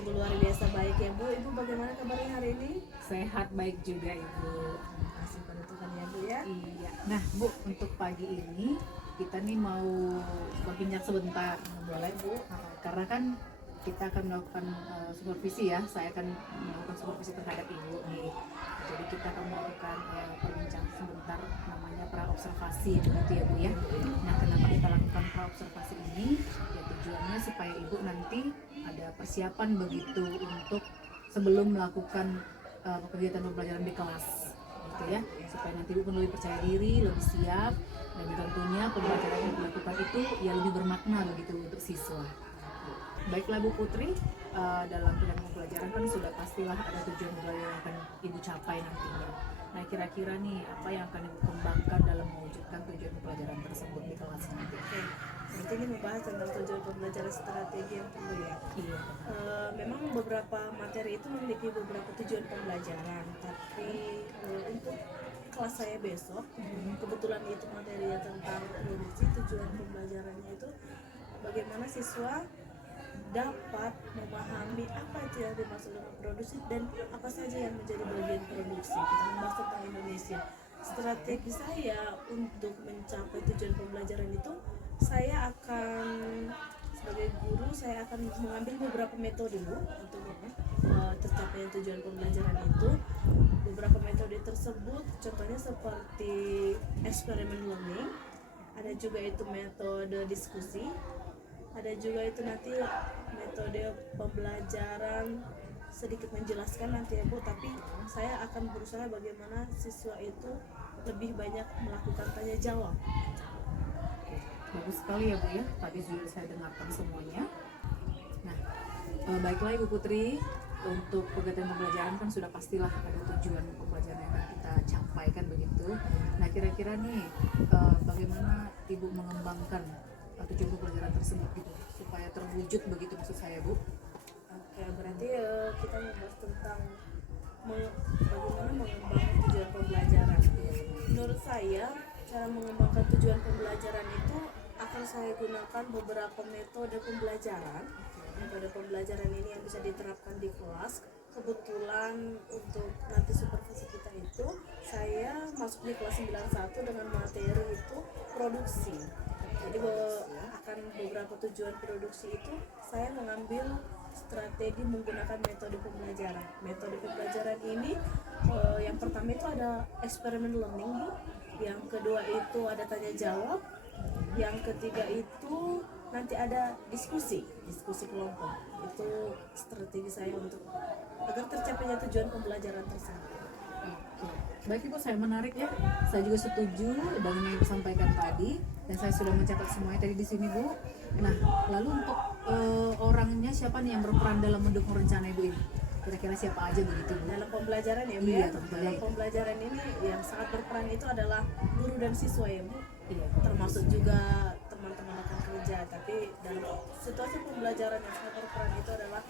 sungguh luar biasa baik ya Bu. Ibu bagaimana kabarnya hari ini? Sehat, baik juga Ibu. Terima kasih pada Tuhan ya Bu ya. Iya. Nah Bu, untuk pagi ini kita nih mau berbincang sebentar. Boleh Bu. Karena kan kita akan melakukan supervisi ya. Saya akan melakukan supervisi terhadap Ibu nih. Jadi kita akan melakukan perbincangan sebentar, namanya pra-observasi begitu ya Bu ya. Nah, kenapa kita lakukan pra-observasi ini? Ya tujuannya supaya Ibu nanti ada persiapan begitu untuk sebelum melakukan kegiatan pembelajaran di kelas gitu ya, supaya nanti Ibu pun lebih percaya diri, lebih siap, dan tentunya pembelajaran yang dilakukan itu ya lebih bermakna begitu untuk siswa. Baiklah Bu Putri, dalam pembelajaran kan sudah pastilah ada tujuan pembelajaran yang akan Ibu capai nantinya. Nah, kira-kira nih apa yang akan Ibu kembangkan dalam mewujudkan tujuan pembelajaran tersebut di kelas nanti? Berarti ini membahas tentang tujuan pembelajaran strategi yang perlu ya. Iya. Memang beberapa materi itu memiliki beberapa tujuan pembelajaran, tapi untuk kelas saya besok, kebetulan itu materinya tentang produksi. Tujuan pembelajarannya itu bagaimana siswa dapat memahami apa itu yang dimaksud dengan produksi dan apa saja yang menjadi bagian produksi. Kita membahas tentang Indonesia. Strategi saya untuk mencapai tujuan pembelajaran itu, saya akan sebagai guru saya akan mengambil beberapa metode dulu untuk tercapai tujuan pembelajaran itu. Beberapa metode tersebut contohnya seperti experiment learning, ada juga itu metode diskusi, ada juga itu nanti metode pembelajaran sedikit menjelaskan nanti ya Bu, tapi saya akan berusaha bagaimana siswa itu lebih banyak melakukan tanya jawab. Bagus sekali ya Bu ya, tadi sudah saya dengarkan semuanya. Nah, baiklah Ibu Putri, untuk kegiatan pembelajaran kan sudah pastilah ada tujuan pembelajaran yang akan kita capai kan begitu. Nah, kira-kira nih bagaimana Ibu mengembangkan tujuan pembelajaran tersebut gitu supaya terwujud begitu maksud saya Bu? Oke, berarti kita membahas tentang bagaimana mengembangkan tujuan pembelajaran. Menurut saya cara mengembangkan tujuan pembelajaran itu akan saya gunakan beberapa metode pembelajaran. Metode pembelajaran ini yang bisa diterapkan di kelas. Kebetulan untuk nanti supervisi kita itu saya masuk di kelas 91 dengan materi itu produksi. Jadi akan beberapa tujuan produksi itu saya mengambil strategi menggunakan metode pembelajaran. Metode pembelajaran ini yang pertama itu ada experiment learning Bu. Yang kedua itu ada tanya jawab. Yang ketiga itu nanti ada diskusi kelompok. Itu strategi saya untuk agar tercapainya tujuan pembelajaran tersebut. Baik Ibu, saya menarik ya. Saya juga setuju dengan yang Ibu sampaikan tadi, dan saya sudah mencatat semuanya tadi di sini Bu. Nah, lalu untuk orangnya siapa nih yang berperan dalam mendukung rencana Ibu ini? Kira-kira siapa aja begitu Bu? Dalam pembelajaran ya Bu Iya, ya. tentunya. Dalam pembelajaran ini yang sangat berperan itu adalah guru dan siswa ya Bu. Iya. Termasuk juga teman-teman rekan kerja. Tapi dalam situasi pembelajaran yang sangat berperan itu adalah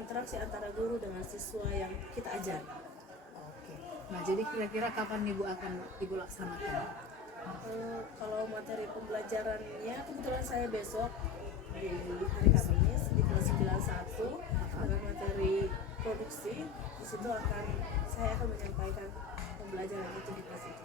interaksi antara guru dengan siswa yang kita ajar. Nah, jadi kira-kira kapan Ibu akan Ibu laksanakan? Kalau materi pembelajarannya kebetulan saya besok di hari Kamis di kelas 91 dengan materi produksi. Di situ saya akan menyampaikan pembelajaran itu di kelas itu.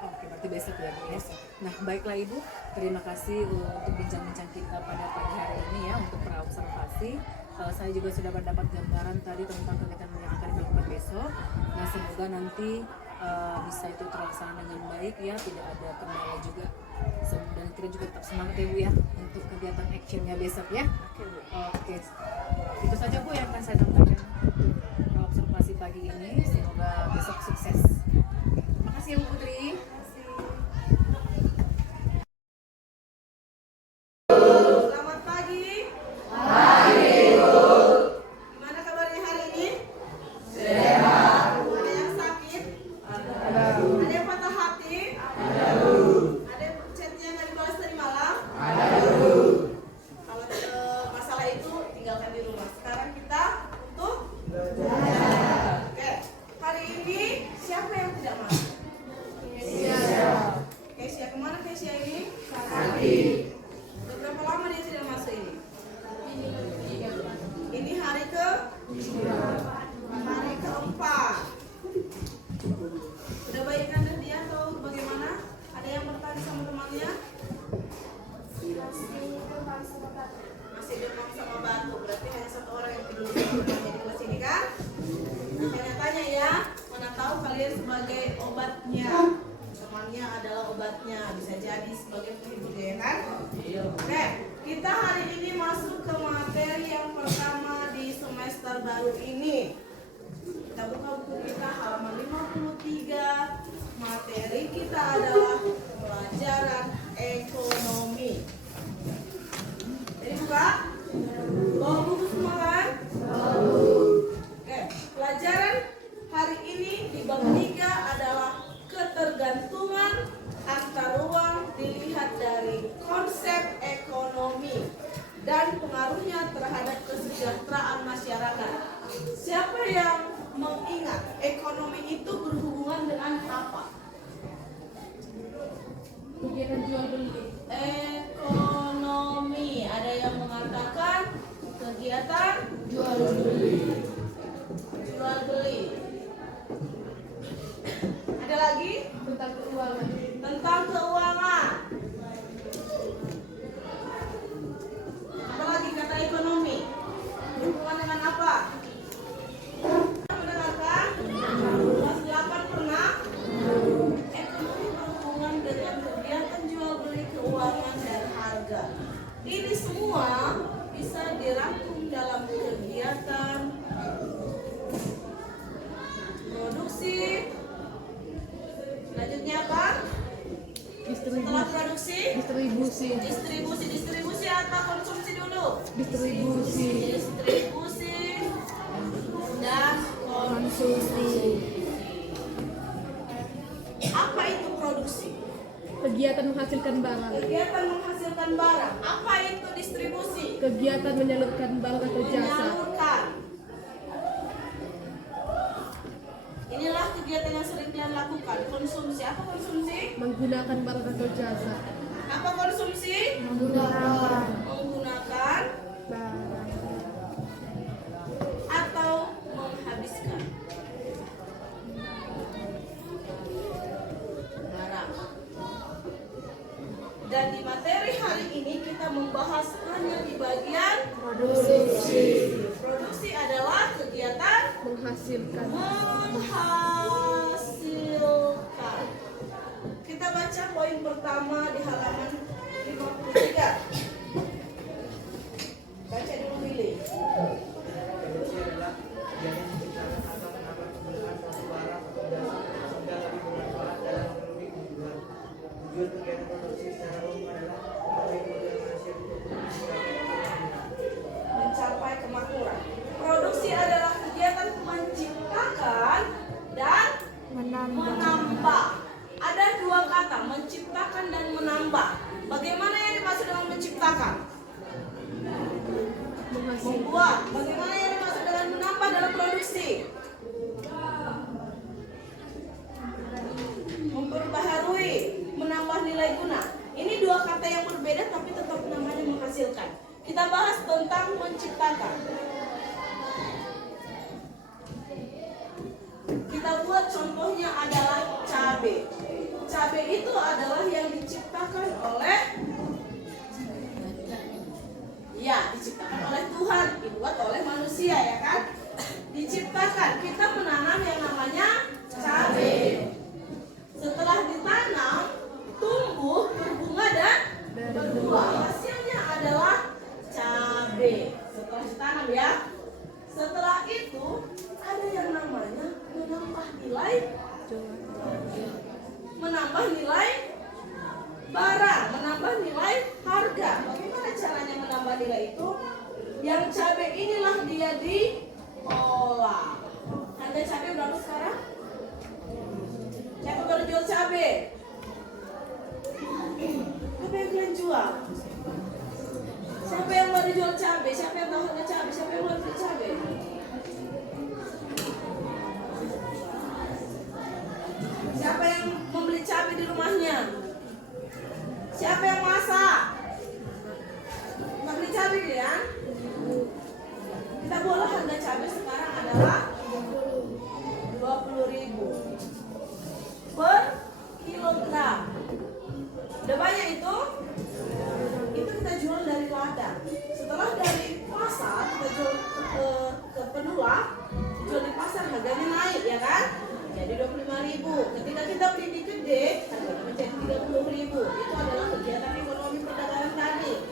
Oke, berarti besok ya Bu ya. Nah, baiklah Ibu, terima kasih untuk bincang-bincang kita pada pagi hari ini ya untuk pra-observasi. Saya juga sudah mendapat gambaran tadi tentang kegiatan yang akan dilakukan besok. Nah, semoga nanti bisa itu terlaksana dengan baik ya, tidak ada kendala juga. Dan kita juga tetap semangat ya Bu ya untuk kegiatan actionnya besok ya. Oke. Itu saja Bu yang akan saya sampaikan untuk observasi pagi ini. Semoga besok sukses. Terima kasih ya Bu Putri. Selamat pagi. Gimana kabarnya hari ini? Sehat. Ada yang sakit? Ada yang patah hati? Ada yang chatnya nggak dibalas tadi malam? Kalau masalah itu tinggalkan di rumah. Sekarang kita untuk belajar. Oke. Hari keempat. Sudah baikkan dia atau bagaimana? Ada yang bertanya sama temannya? Masih demam sama batuk. Berarti hanya satu orang yang tidur di kelas ini kan? Tanya-tanya ya. Mana tahu kalian sebagai obatnya. Temannya adalah obatnya. Bisa jadi sebagai penghibur ya kan? Oke, kita hari ini masuk ke materi yang pertama di semester baru ini. Kita buka buku kita halaman 53. Materi kita adalah pelajaran ekonomi. Jadi buka. Bawa buku semua kan? Oke, pelajaran hari ini di bab 3 adalah ketergantungan antar uang dilihat dari konsep ekonomi dan pengaruhnya terhadap kesejahteraan masyarakat. Siapa yang mengingat ekonomi itu berhubungan dengan apa? Kegiatan jual beli. Ekonomi, ada yang mengatakan kegiatan Jual beli. jual beli. Ada lagi Tentang keuangan. tentang keuangan. Apa lagi kata ekonomi? Berhubungan dengan apa? Mendengarkan? Kelas 8 pernah? Ekonomi berhubungan dengan kegiatan jual beli, keuangan, dan harga. Ini semua bisa dirangkum dalam kegiatan produksi. Selanjutnya apa? Setelah produksi, distribusi atau konsumsi dulu. Distribusi. Dan konsumsi. Apa itu produksi? Kegiatan menghasilkan barang. Kegiatan menghasilkan barang. Apa itu distribusi? Kegiatan menyalurkan barang atau jasa. Menyalurkan. Inilah kegiatan yang sering dia lakukan. Konsumsi. Apa konsumsi? Menggunakan barang atau jasa. Apa konsumsi? Menggunakan Menggunakan barang. atau menghabiskan barang. Dan di materi hari ini kita membahas hanya di bagian Produksi. produksi adalah kegiatan Menghasilkan. menghasilkan. Kita baca poin pertama di halaman 53. Baca dulu Billy. Produksi adalah kegiatan menciptakan atau menambah penggunaan suatu barang atau jasa sehingga lebih bermanfaat dalam memenuhi kebutuhan. Tujuan kegiatan produksi secara umum adalah memenuhi kebutuhan manusia untuk Mencapai kemakmuran. Produksi adalah kegiatan menciptakan dan menambah. Ada dua kata, menciptakan dan menambah. Bagaimana yang dimaksud dengan menciptakan? Menghasilkan. Membuat. Bagaimana yang dimaksud dengan menambah dalam produksi? Memperbaharui, menambah nilai guna. Ini dua kata yang berbeda tapi tetap namanya menghasilkan. Kita bahas tentang menciptakan. Kita buat contohnya adalah cabai. Cabai itu adalah yang diciptakan oleh diciptakan oleh Tuhan, dibuat oleh manusia ya kan? Diciptakan, kita menanam yang namanya cabai. Setelah ditanam, tumbuh, berbunga dan berbuah. Hasilnya adalah cabai. Setelah ditanam ya. Setelah itu ada yang namanya menambah nilai barang, menambah nilai harga. Bagaimana caranya menambah nilai itu? Yang cabai inilah dia diolah. Harga cabai berapa sekarang? Siapa baru jual cabai? Apa yang kalian jual? Siapa yang baru jual cabai? Siapa yang tahu harga cabai? Siapa yang baru beli cabai? Siapa yang membeli cabai di rumahnya? Siapa yang masak? Membeli cabai ya? Kita boleh harga cabai sekarang adalah 20.000 per kilogram. Udah banyak itu kita jual dari ladang. Setelah dari pasar kita jual ke penula, jual di pasar harganya naik ya kan? Jadi 25.000. Ketika kita beli di gede, harganya menjadi 30.000. Itu adalah kegiatan ekonomi perdagangan tadi.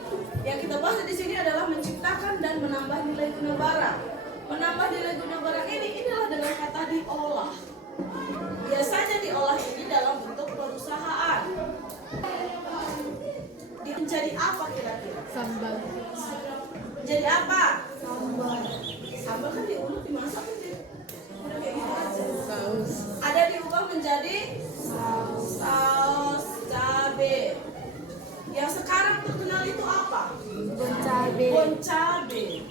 Yang kita bahas di sini adalah menciptakan dan menambah nilai guna barang. Menambah nilai guna barang ini adalah dengan kata diolah. Biasanya diolah ini dalam bentuk perusahaan. Dia menjadi apa kira-kira? Sambal. Jadi apa? Sambal. Sambal kan diulek dimasak kan dia. Udah kayak gitu aja. Saus. Ada diubah menjadi saus cabe. Yang sekarang terkenal itu apa? Bon cabe. Bon cabe.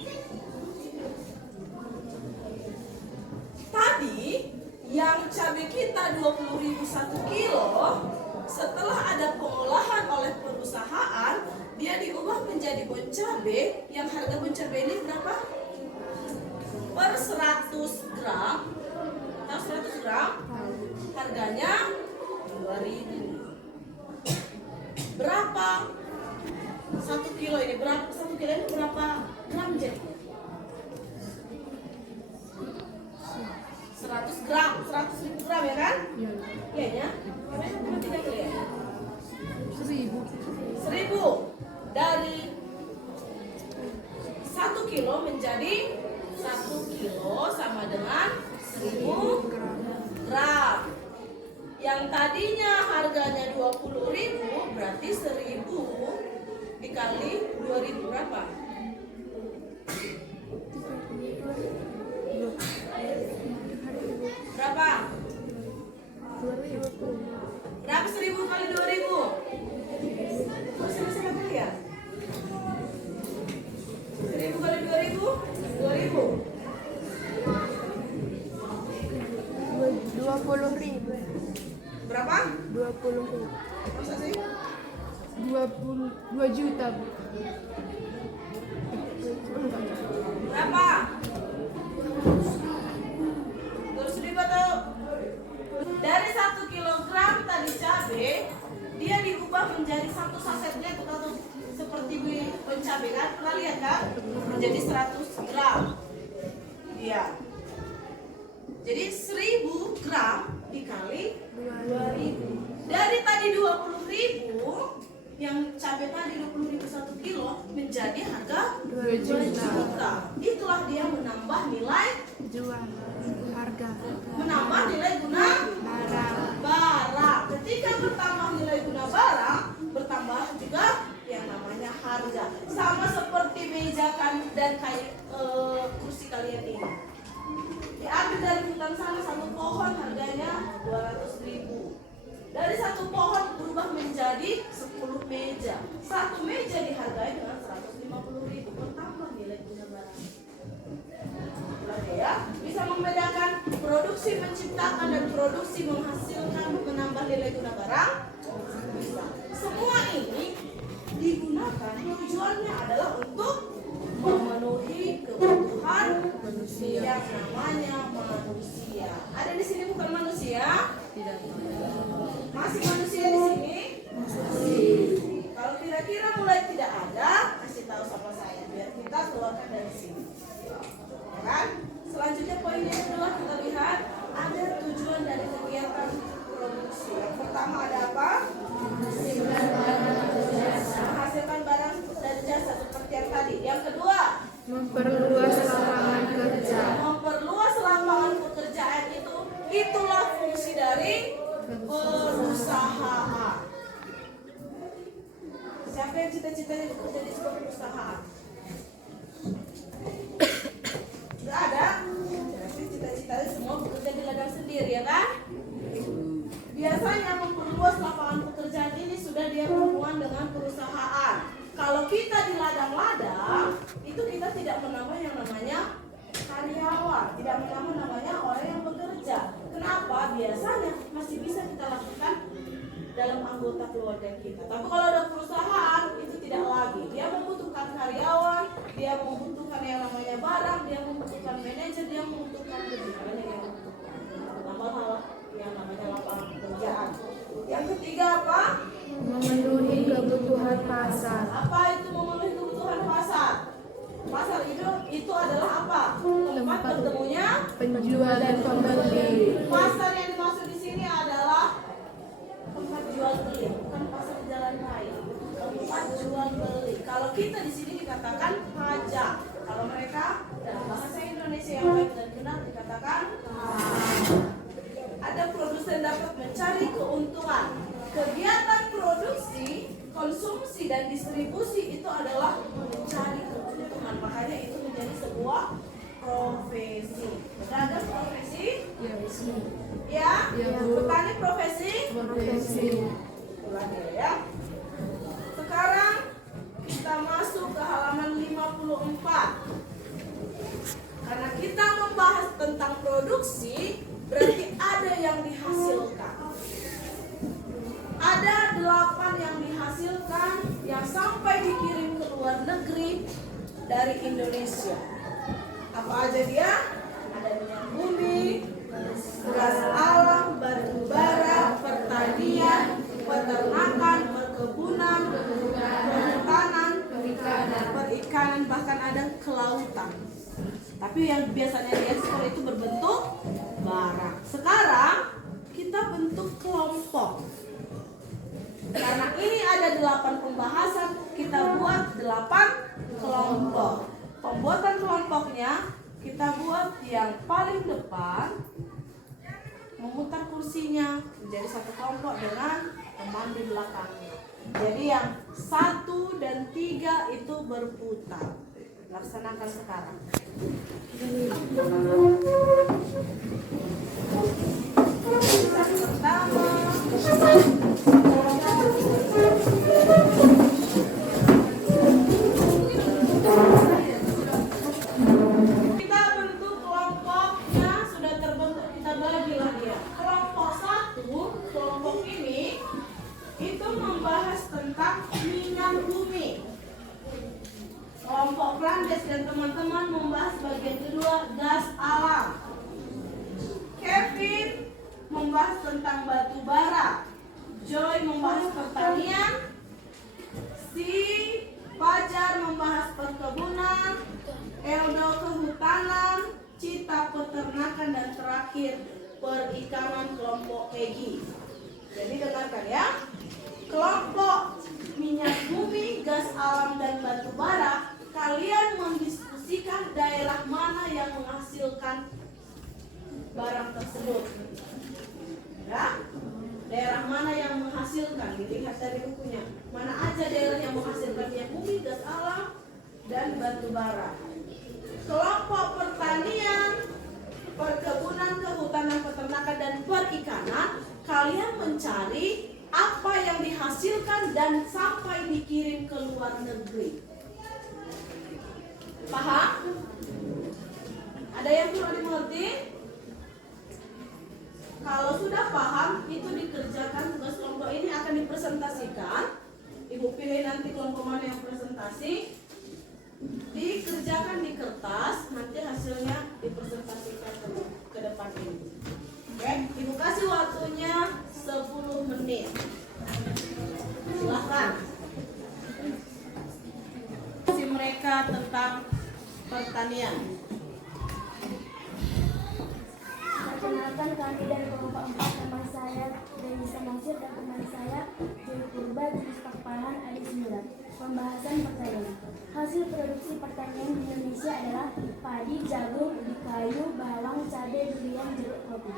Tadi yang cabe kita 20.000 1 kilo, setelah ada pengolahan oleh perusahaan, dia diubah menjadi bon cabe. Yang harga bon cabe ini berapa? Per 100 gram. Tahu 100 gram? Harganya 2.000. Berapa 1 kilo ini? Berapa 1 kilo ini berapa gram jadi? 100 gram, 100.000 gram ya kan? Iya. Iya ya. Gimana matematikanya ya? 1.000. 1.000 dari 1 kilo menjadi 1 kilo sama dengan 1.000 gram. Yang tadinya harganya 20.000 berarti 1.000 dikali 2.000 berapa? Berapa? 2.000. Berapa 1.000 kali 2.000? Sama-sama kali ya? 1.000 kali 2.000? 2.000. 20.000. Berapa? 20.000. Masa sih? 2 juta, Bu. Berapa? 200.000 atau? Dari 1 kilogram tadi cabe, dia diubah menjadi satu sasetnya atau seperti bon cabe kan? Pernah lihat kan? Menjadi 100 gram. Iya. Jadi 1.000 gram dikali 2.000. Dari tadi 20.000, yang cabai tadi 20.000 1 kilo menjadi harga 2 juta. Itulah dia menambah nilai, Jual. Harga. menambah nilai guna barang. Ketika bertambah nilai guna barang, bertambah juga yang namanya harga. Sama seperti meja dan kayak kursi kalian ini. Diambil dari hutan sana satu pohon harganya 200.000. Dari satu pohon berubah menjadi 10 meja. Satu meja dihargai dengan 150.000. Bertambah nilai guna barang. Oke ya, bisa membedakan produksi menciptakan dan produksi menghasilkan menambah nilai guna barang. Bisa. Semua ini digunakan tujuannya adalah untuk memenuhi kebutuhan manusia yang namanya manusia. Ada di sini bukan manusia? Tidak. Masih manusia di sini? Masih. Kalau kira-kira mulai tidak ada, kasih tahu sama saya biar kita keluarkan dari sini. Ya kan? Selanjutnya poin yang kedua kita lihat ada tujuan dari kegiatan produksi. Yang pertama ada apa? Menghasilkan barang dan jasa seperti yang tadi. Yang kedua, Memperluas lapangan kerja. memperluas lapangan pekerjaan itulah fungsi dari perusahaan. Siapa yang cita-citanya bekerja di sebuah perusahaan? Tidak ada. Jadi cita-citanya semua bekerja di ladang sendiri ya kan? Biasanya memperluas lapangan pekerjaan ini sudah dia berhubungan dengan perusahaan. Kalau kita di ladang-ladang, itu kita tidak menambah yang namanya karyawan, tidak menambah namanya orang yang bekerja. Kenapa? Biasanya masih bisa kita lakukan dalam anggota keluarga kita. Tapi kalau ada perusahaan, itu tidak lagi. Dia membutuhkan karyawan, dia membutuhkan yang namanya barang, dia membutuhkan manajer, dia membutuhkan penjual dan pembeli. Pasar yang dimaksud di sini adalah tempat jual beli, bukan pasar jalan raya. Tempat jual beli. Kalau kita di sini dikatakan pajak. Kalau mereka dalam bahasa Indonesia yang baik dan benar dikatakan pajak. Ada produsen dapat mencari keuntungan. Kegiatan produksi, konsumsi dan distribusi itu adalah mencari keuntungan. Makanya itu menjadi sebuah profesi. Ada profesi? Ya. Petani profesi? Ulangi ya. Sekarang kita masuk ke halaman 54. Karena kita membahas tentang produksi, berarti ada yang dihasilkan. Ada 8 yang dihasilkan yang sampai dikirim ke luar negeri dari Indonesia. Apa aja dia? Ada minyak bumi, gas alam, batu bara, pertanian, peternakan, perkebunan, perhutanan, perikanan, bahkan ada kelautan. Tapi yang biasanya diekspor itu berbentuk barang. Sekarang kita bentuk kelompok. Karena ini ada 8 pembahasan, kita buat 8 kelompok. Pembuatan kelompoknya kita buat yang paling depan, memutar kursinya menjadi satu kelompok dengan teman di belakangnya. Jadi yang 1 dan 3 itu berputar. Laksanakan sekarang. Pertama, kita bentuk kelompoknya sudah terbentuk, kita bagilah dia. Kelompok 1, kelompok ini itu membahas tentang minyak bumi. Kelompok Flandes dan teman-teman membahas bagian kedua, gas alam. Kevin membahas tentang batu bara. Joy membahas pertanian. Si Fajar membahas perkebunan. Eldo kehutanan. Cita peternakan, dan terakhir perikanan kelompok Egi. Jadi dengarkan ya. Kelompok minyak bumi, gas alam, dan batu bara, kalian mendiskusikan daerah mana yang menghasilkan barang tersebut. Ya, daerah mana yang menghasilkan? Dilihat dari bukunya. Mana aja daerah yang menghasilkan minyak bumi, gas alam, dan batu bara. Kelompok pertanian, perkebunan, kehutanan, peternakan, dan perikanan, kalian mencari apa yang dihasilkan dan sampai dikirim ke luar negeri. Paham? Ada yang perlu dimengerti? Kalau sudah paham, itu dikerjakan. Tugas kelompok ini akan dipresentasikan. Ibu pilih nanti kelompok mana yang presentasi. Dikerjakan di kertas, nanti hasilnya dipresentasikan ke depan ini. Oke, Ibu kasih waktunya 10 menit. Silahkan. Si mereka tentang pertanian. Perkenalkan, kami dari kelompok 4, teman saya Denisa Nasir dan teman saya Dewi Purba, jenis pangan Adi Sembilan. Pembahasan pertanian. Hasil produksi pertanian di Indonesia adalah padi, jagung, ubi kayu, bawang, cabai, durian, jeruk, kopi.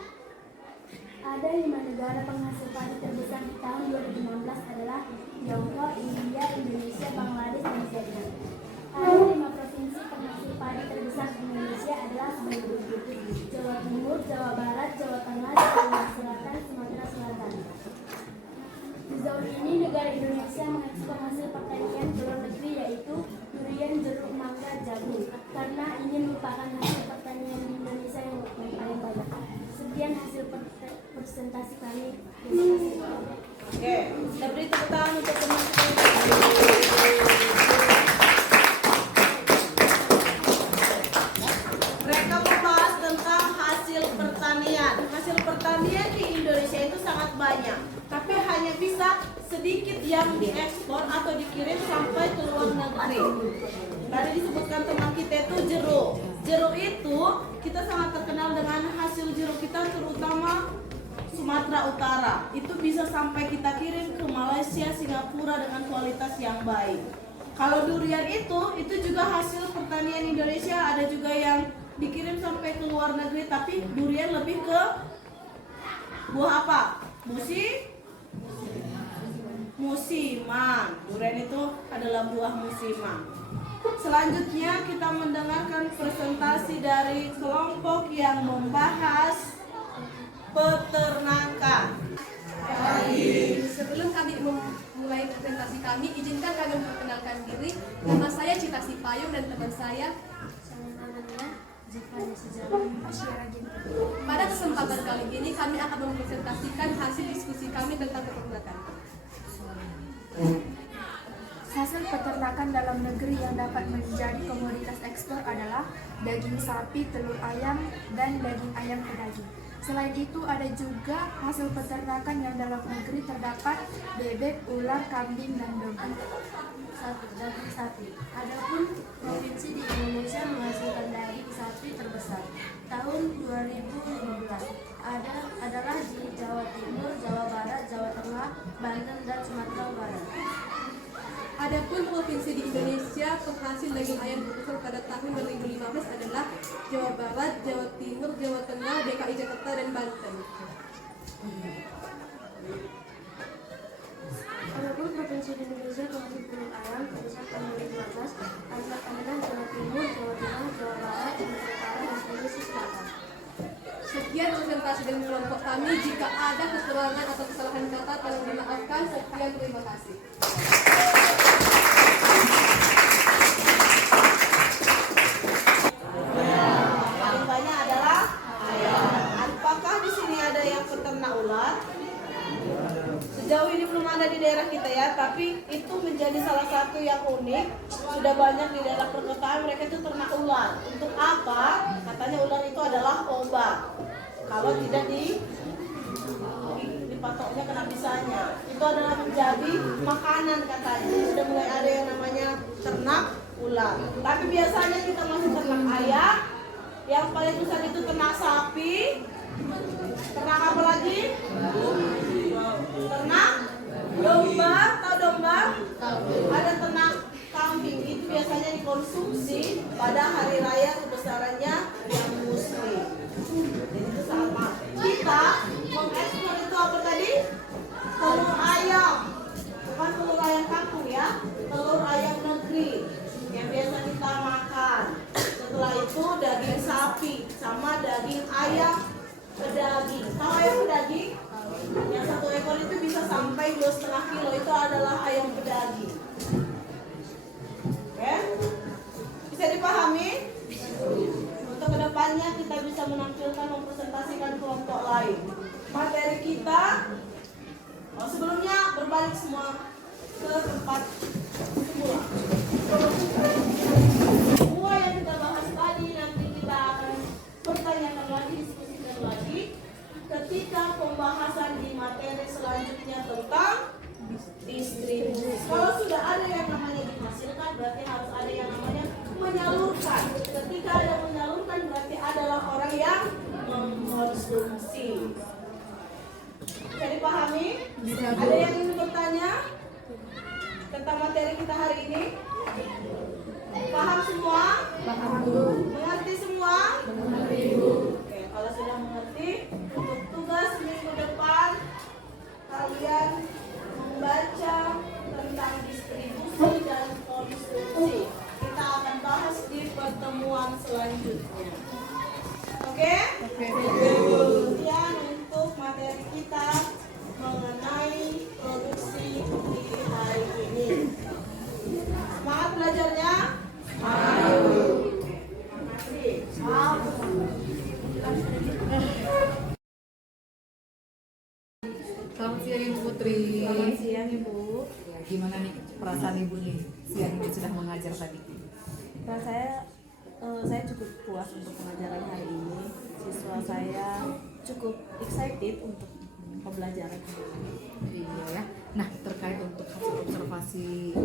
Ada 5 negara penghasil padi terbesar di tahun 2016 adalah Tiongkok, India, Indonesia, Bangladesh, dan Vietnam. Ada 5 provinsi penghasil padi terbesar di Indonesia adalah sebagai berikut: Jawa Timur, Jawa Barat, Jawa Tengah, Jawa Selatan, Sumatera Selatan. Sejauh ini negara Indonesia mengekspor hasil pertanian ke luar negeri, yaitu durian, jeruk, mangga, jagung, karena ini merupakan hasil pertanian di Indonesia yang paling banyak. Sekian hasil presentasi kami. Oke, kita beri tepuk tangan untuk teman-teman. Mereka membahas tentang hasil pertanian. Hasil pertanian di Indonesia itu sangat banyak, tapi hanya bisa sedikit yang diekspor atau dikirim sampai ke luar negeri. Tadi disebutkan teman kita itu jeruk. Jeruk itu kita sangat terkenal dengan hasil jeruk kita, terutama Sumatera Utara. Itu bisa sampai kita kirim ke Malaysia, Singapura dengan kualitas yang baik. Kalau durian itu juga hasil pertanian Indonesia, ada juga yang dikirim sampai ke luar negeri, tapi durian lebih ke buah apa? Musiman. Durian itu adalah buah musiman. Selanjutnya kita mendengarkan presentasi dari kelompok yang membahas peternakan. Sebelum kami memulai presentasi kami, izinkan kami memperkenalkan diri. Nama saya Cita Sipayung dan teman saya. Pada kesempatan kali ini kami akan mempresentasikan hasil diskusi kami tentang peternakan. Hasil peternakan dalam negeri yang dapat menjadi komoditas ekspor adalah daging sapi, telur ayam, dan daging ayam pedaging. Selain itu ada juga hasil peternakan yang dalam negeri terdapat bebek, ular, kambing, dan domba. Daging sapi. Adapun provinsi di Indonesia menghasilkan daging sapi terbesar tahun 2015 adalah di Jawa Timur, Jawa Barat, Jawa Tengah, Banten, dan Sumatera Barat. Adapun provinsi di Indonesia penghasil daging ayam terbesar pada tahun 2015 adalah Jawa Barat, Jawa Timur, Jawa Tengah, DKI Jakarta, dan Banten. Adapun provinsi di Indonesia penghasil telur ayam terbesar tahun 2015 adalah Jawa Timur, Jawa Tengah, Jawa Barat, Sumatera Utara, dan Sulawesi Selatan. Sekian presentasi dari kelompok kami. Jika ada kekurangan atau kesalahan kata, tolong dimaafkan. Sekian, terima kasih. Paling banyak adalah ayam. Apakah di sini ada yang peternak ular? Sejauh ini belum ada di daerah kita ya, tapi itu menjadi salah satu yang unik. Sudah banyak di daerah perkotaan mereka itu ternak ular. Untuk apa? Katanya ular itu adalah obat. Kalau tidak dipatoknya kena bisanya, itu adalah menjadi makanan katanya. Sudah mulai ada yang namanya ternak ular. Tapi biasanya kita masih ternak ayam. Yang paling besar itu ternak sapi. Ternak apa lagi? Ternak domba. Tahu domba? Ada ternak kambing. Itu biasanya dikonsumsi pada hari raya kebesarannya yang muslim. Jadi itu sama. Kita mengekspor itu apa tadi? Telur ayam. Bukan telur ayam kampung ya. Telur ayam negeri yang biasa kita makan. Setelah itu daging sapi sama daging ayam pedaging. Tahu ayam pedaging? Yang 1 ekor itu bisa sampai 2,5 kilo. Itu adalah ayam pedaging. Oke? Bisa dipahami? Untuk kedepannya kita bisa menampilkan, mempresentasikan kelompok lain. Materi kita, sebelumnya berbalik semua ke tempat semula. Semua yang kita bahas tadi nanti kita akan pertanyakan lagi, diskusikan lagi ketika pembahasan di materi selanjutnya tentang distribusi. Kalau sudah ada yang namanya dihasilkan, berarti harus ada yang namanya menyalurkan. Ketika ada menyalurkan, berarti adalah orang yang mengkonsumsi. Bisa dipahami? Ada yang ingin bertanya tentang materi kita hari ini? Paham semua? Paham. Mengerti semua? Mengerti. Oke, kalau sudah mengerti, untuk tugas minggu depan kalian membaca tentang distribusi dan konsumsi. Kita akan bahas di pertemuan selanjutnya. Oke? Kemudian untuk materi kita mengenai produksi di hari ini. Semangat belajarnya? Terima kasih. Selamat siang Ibu Putri. Selamat siang Ibu. Ya, gimana nih perasaan Ibu nih siang ini sudah mengajar tadi? Saya cukup puas untuk pengajaran hari ini. Siswa saya cukup excited untuk pembelajaran hari ini. Iya ya. Nah terkait untuk hasil observasi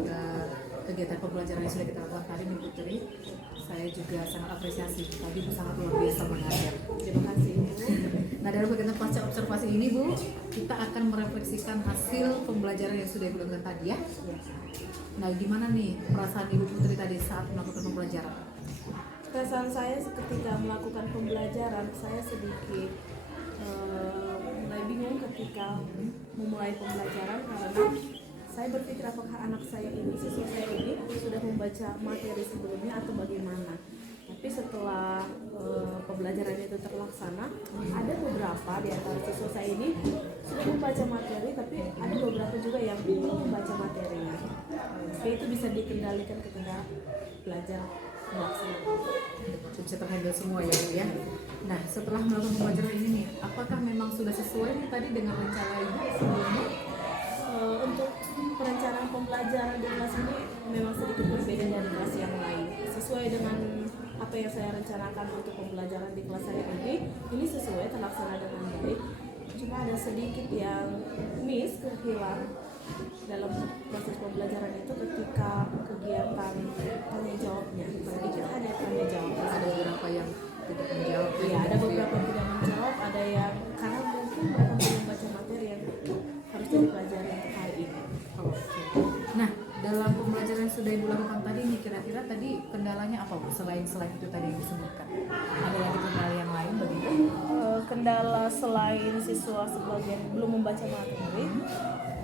kegiatan pembelajaran yang sudah kita lakukan tadi nih Putri. Saya juga sangat apresiasi, tadi Bu sangat luar biasa mengajar. Terima kasih Bu. Nah, dalam kegiatan pasca observasi ini Bu, kita akan merefleksikan hasil pembelajaran yang sudah Ibu lakukan tadi ya. Nah, gimana nih perasaan Ibu Putri tadi saat melakukan pembelajaran? Perasaan saya ketika melakukan pembelajaran, saya sedikit mulai bingung ketika memulai pembelajaran karena saya berpikir apakah anak saya ini, siswa saya ini sudah membaca materi sebelumnya atau bagaimana. Tapi setelah pembelajaran itu terlaksana, ada beberapa di antara siswa saya ini sudah membaca materi, tapi ada beberapa juga yang belum membaca materinya. Jadi itu bisa dikendalikan ketika belajar melaksanakan. Bisa terhandle semua ya Bu ya. Nah, setelah melakukan pembelajaran ini nih, apakah memang sudah sesuai nih tadi dengan rencana Ibu sebelumnya? Untuk perencanaan pembelajaran di kelas ini memang sedikit berbeda dari kelas yang lain. Sesuai dengan apa yang saya rencanakan untuk pembelajaran di kelas saya ini sesuai terlaksana dengan baik. Cuma ada sedikit yang kehilang dalam proses pembelajaran itu ketika kegiatan tanya jawabnya. Sedikit ada tanya jawab. Ada beberapa yang tidak menjawab. Iya, ada beberapa yang tidak menjawab, ada yang karena mungkin mereka belum baca materi yang harus dipelajari untuk hari ini. Oke. Nah, dalam pembelajaran yang sudah Ibu lakukan tadi nih, kira-kira tadi kendalanya apa Bu? Selain itu tadi yang disebutkan, ada lagi kendala yang lain begitu? Kendala selain siswa sebagian belum membaca materi,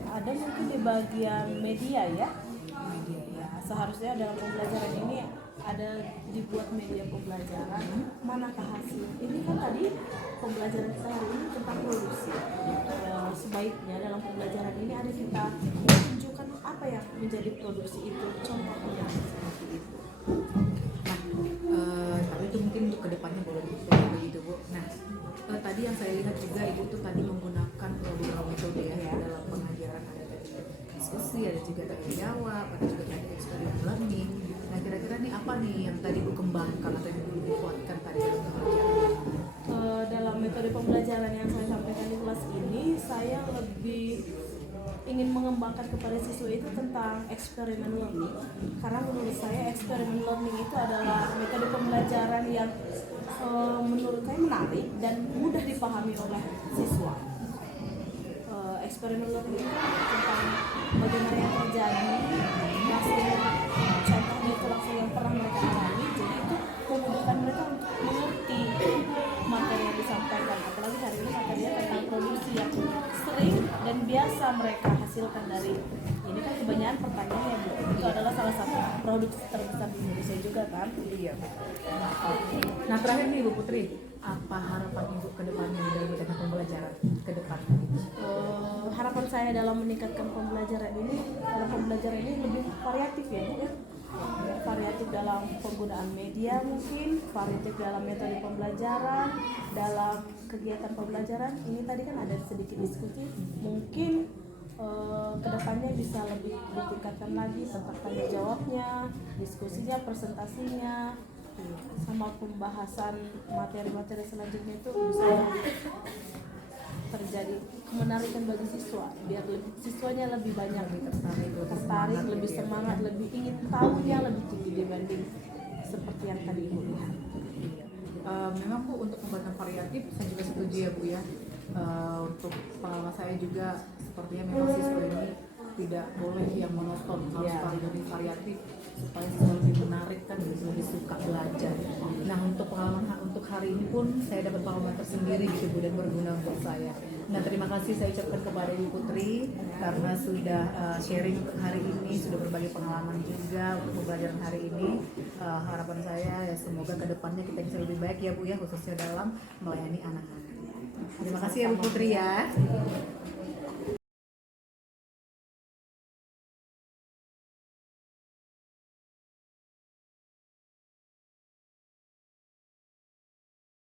ada mungkin di bagian media ya. Media ya. Seharusnya dalam pembelajaran ini ada dibuat media pembelajaran, manakah hasil? Ini kan tadi pembelajaran kita hari ini tentang produksi. Sebaiknya dalam pembelajaran ini ada kita menunjukkan apa yang menjadi produksi itu, contohnya seperti itu. Nah, tapi itu mungkin untuk kedepannya boleh begitu Bu. Nah, tadi yang saya lihat juga Ibu tuh tadi menggunakan beberapa metode ya dalam pengajaran, ada tadi diskusi, ada juga tanya jawab, ada juga tadi experience learning. Nah, kira-kira nih apa nih yang tadi Bu kembangkan atau yang Bu kuatkan tadi dalam pengajaran? Dalam metode pembelajaran yang saya sampaikan di kelas ini, saya lebih ingin mengembangkan kepada siswa itu tentang eksperimen learning, karena menurut saya eksperimen learning itu adalah metode pembelajaran yang menurut saya menarik dan mudah dipahami oleh siswa. Eksperimen learning itu tentang bagaimana yang terjadi, langsung contohnya itu langsung yang pernah mereka alami, jadi itu memudahkan mereka untuk mengerti materi yang disampaikan, apalagi hari ini materinya tentang produksi yang sering dan biasa mereka hasilkan dari ini kan kebanyakan pertanyaan ya Bu, itu adalah salah satu produksi terbesar di Indonesia juga kan. Iya. Nah, terakhir nih Bu Putri, apa harapan Ibu ke depannya dalam meningkatkan pembelajaran ke depan? Harapan saya dalam meningkatkan pembelajaran ini lebih variatif ya Bu ya. Variatif dalam penggunaan media mungkin, variatif dalam metode pembelajaran, dalam kegiatan pembelajaran. Ini tadi kan ada sedikit diskusi, mungkin kedepannya bisa lebih ditingkatkan lagi tentang tanya jawabnya, diskusinya, presentasinya, sama pembahasan materi-materi selanjutnya itu bisa terjadi kemenarikan bagi siswa, biar siswanya lebih banyak tertarik, lebih semangat, lebih ingin tahunya lebih tinggi dibanding seperti yang tadi Ibu lihat. Memang Bu, untuk pembahasan variatif saya juga setuju ya Bu ya. Untuk pengalaman saya juga sepertinya memang siswa ini tidak boleh yang monoton, harus lebih variatif supaya siswa lebih menarik kan, lebih suka belajar. Nah, untuk pengalaman untuk hari ini pun saya dapat pengalaman tersendiri gitu Bu, dan berguna buat saya. Nah, terima kasih saya ucapkan kepada Ibu Putri karena sudah sharing hari ini, sudah berbagi pengalaman juga untuk pembelajaran hari ini. Harapan saya ya semoga kedepannya kita bisa lebih baik ya Bu ya, khususnya dalam melayani anak-anak. Terima kasih ya Bu Putri ya.